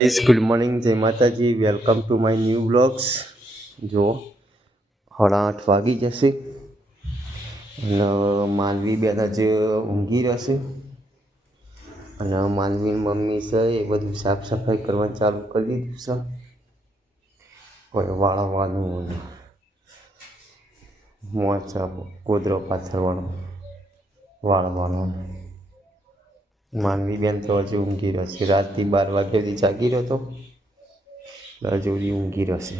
Good morning, જય માતાજી. Welcome to my new blogs. જો 8:30 વાગી જશે અને માનવી બેન જ ઊંઘી રહેશે અને માનવીની મમ્મી છે એ બધું સાફ સફાઈ કરવાનું ચાલુ કરી દીધું છે. હવે વાળવાનું મોચા કોદરો પાથરવાનો વાળવાનો. માનવી બેન તો હજી ઊંઘી રહેશે. રાતથી 12 વાગ્યા સુધી જાગી રહ્યો હતો, હજુ સુધી ઊંઘી રહેશે.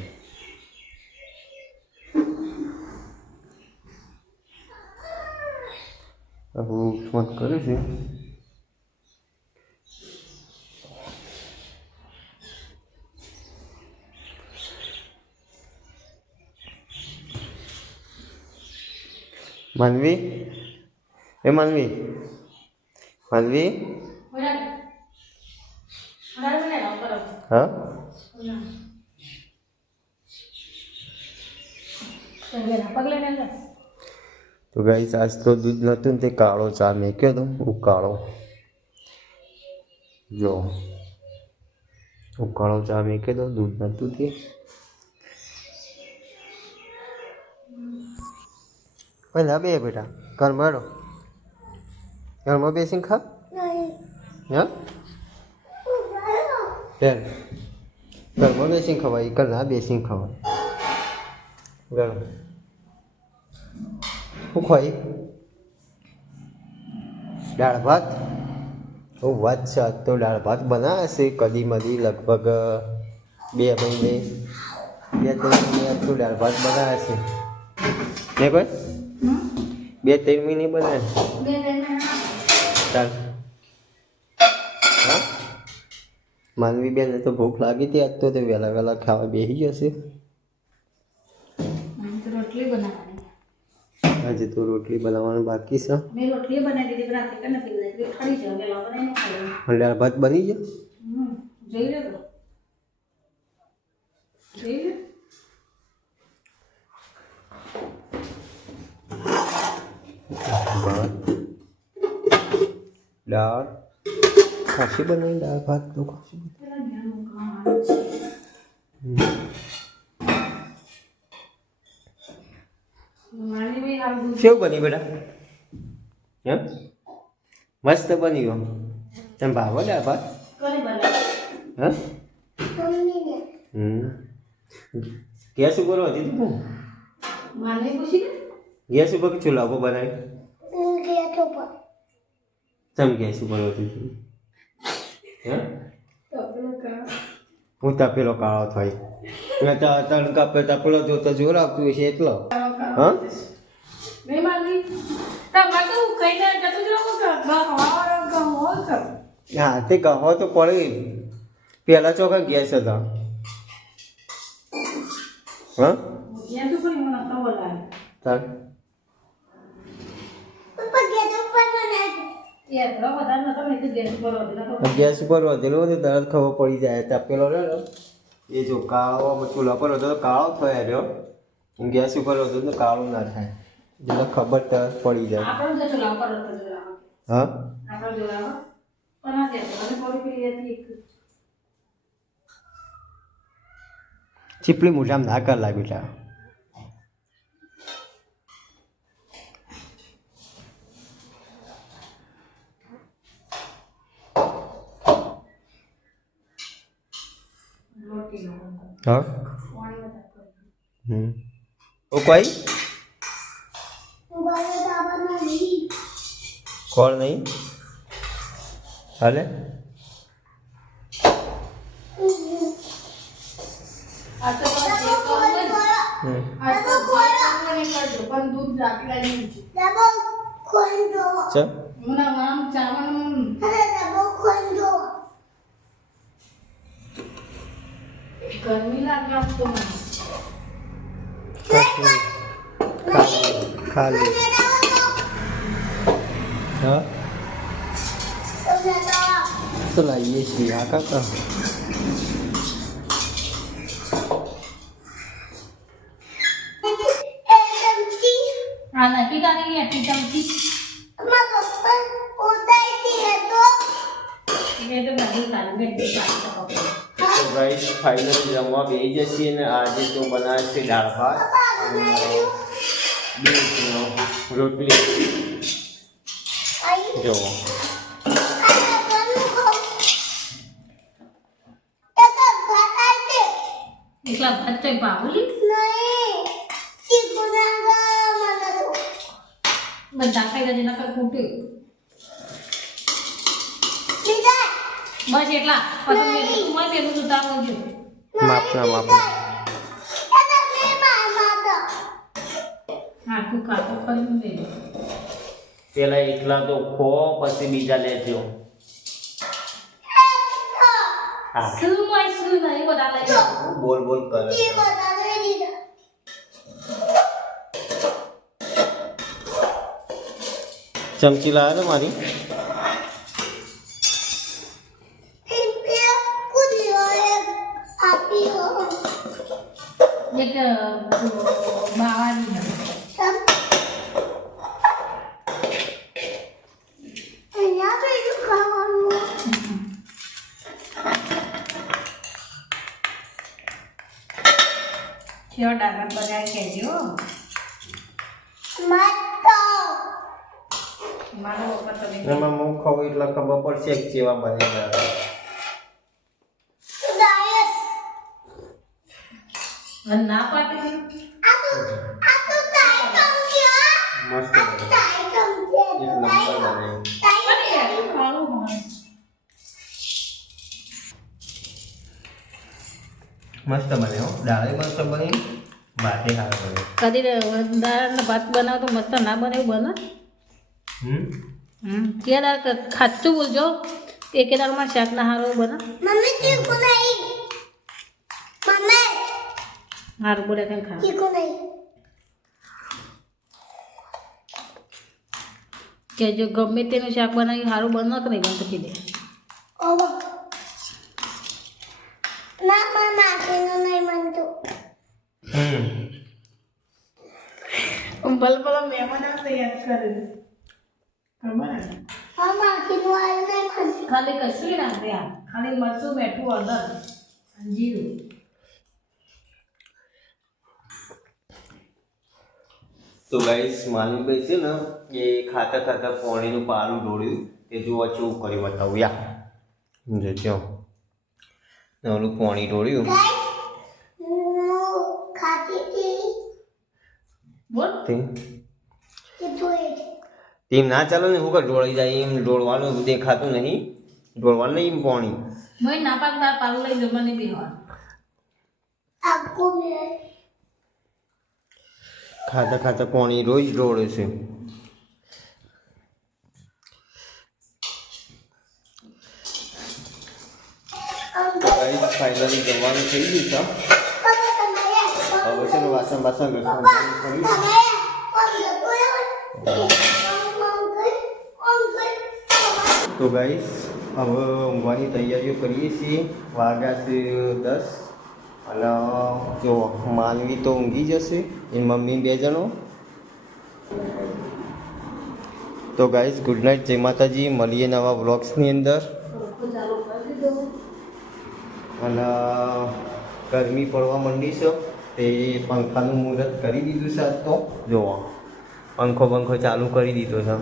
હું ફોન કરું છું. માનવી, એ માનવી, માનવી, હા, તો ગાઈસ આજ તો દૂધ નહોતું ને તે કાળો ચા મેક્યો હતો. ઉકાળો, જો ઉકાળો ચા મેક્યો હતો, દૂધ નહોતું તે. પહેલા બે બેટા ઘરમાં રહો, ઘરમાં બેસીને ખા. હા, ઘરમાં બેસીને ખવાય, ઘરના બેસીને ખવાય. ઘર શું ખવાય? દાળ ભાત. હું વાત છે, આજ તો દાળ ભાત બનાવે છે. કદી મદી લગભગ 2 મહિને 2-3 મહિને તો દાળ ભાત બનાવે છે ને કોઈ 2-3 મહિને બનાવે ચાલ. હા, માનવી બેન તો ભૂખ લાગી હતી આજ તો તે વહેલા વહેલા ખાવા બેસી જશે. રોટલી બનાવવાની આજે તો રોટલી બનાવવાનું બાકી છે. મેં રોટલી બનાવી દીધી, રાતે કે નથી બનાવી, ખડી છે વેલા બનાવીને ખાઈ. દાળ ભાત બની ગયા. જોઈ લે તો જોઈ લે. દાળ ખાસી બનાવી, દાળ ભાત તો ખાસી. કેવું બની બેટા? હે, મસ્ત બની ગયો. તમે ભાવો દાળ ભાત? હા, ગેસ ઉપર હતી તું? ગેસ ઉપર કે ચૂલા ઉપર બનાવી? ચમ ગેસ ઉપર હતી? હે, હું તપેલો કાળો થાય. મેં તો ત્રણ કપ તપેલો જોતો જોર આવતું હશે એટલો. હા, હા તે કહો તો પડે. પેલા ચોખા ગેસ હતા. હા, ચાલ ગેસ ઉપર વધેલું હોય તરત ખબર પડી જાય. તપેલો રહ્યો એ જો કાળો ચૂલા પર હતો તો કાળો થયો રહ્યો. ગેસ ઉપર હતો તો કાળો ના થાય, એટલે ખબર તરત પડી જાય. હા, ચીપલી મોઢામાં ના કર લાગ બેટા. હા, ઓ કોઈ કોણ નહીં હાલે. ગરમી લાગે આપતો ખાલી. હા, તો લાવીએ છીએ આ કાકા. આ નથી કાઢી આટલી ચમચી ये तो नहीं काल में તો ગાઈસ ફાઇનલી જમવા બેસી જશે અને આજે તો બનાવે છે દાળ ભાત અને રોટલી જો એકલા ભાત તો બાબુલી બધા ખાઈ જજે નકર ખૂટ્યું બસ એટલા પછી તું મને પેલું સુતા આવજો માપના હા તું કાતો ખરી દે પેલા એકલા તો ખો પછી બીજા લેજો હા શું નહીં બધા લઈ જાઓ બોલ કરે ચમચી લાવે ને મારી એક બાવાની કેવો ડાગર બગાડ કહેજો મારો ઉપર તમે એમાં હું ખાવું એટલે ખબર પડશે કે કેવા બનેલા ના પાટી મસ્ત બને એક નંબર બને મસ્ત બને હો દાળે મસ્ત બને ભાતે સારો બને કદી દાળ ભાત બનાવો તો મસ્ત ના બને એવું બને કે દાળ ખાચું બોલજો કે દાળમાં શાક ના હારો બને હારું બોલે કઈ ખા કે જો ગમે તેનું શાક બનાવ્યું સારું બને કે નહીં બનતું કીધે ભલે ભલે મહેમાન આવતા યાદ કરે ખાલી કશું ના ત્યાં ખાલી મરચું મીઠું હળદર જીરું તો ગાઈસ માલુભાઈ છે ને એ ખાતા ખાતા પાણીનું પાલું ઢોળ્યું એ જોવા કેવું કરી બતાવું યા જો ઓલું પાણી ઢોળ્યું બોલ તેમ ના ચાલે ને હું કર ઢોળી જાય એમ ઢોળવાનું દેખાતું નહીં ઢોળવાનું નહીં એમ પાણી મેં ના પાકતા પાલું લઈ જમવાની પીવા ખાતા ખાતા પાણી રોજ ઢોળે છે ફાઇનલી જમવાનું થઈ ગયું છે હવે છે ને વાસણ તો ગાઈસ હવે ઊંઘવાની તૈયારીઓ કરીએ છીએ વાગ્યા છે 10 અને જો માનવી તો ઊંઘી જશે એની મમ્મી 2 જણો તો ગાઈસ ગુડ નાઇટ જય માતાજી મળીએ નવા વ્લોગ્સની અંદર અને ગરમી પડવા માંડી છે તે પંખાનું મુહૂર્ત કરી દીધું છે આજ તો જુઓ પંખો ચાલુ કરી દીધો છે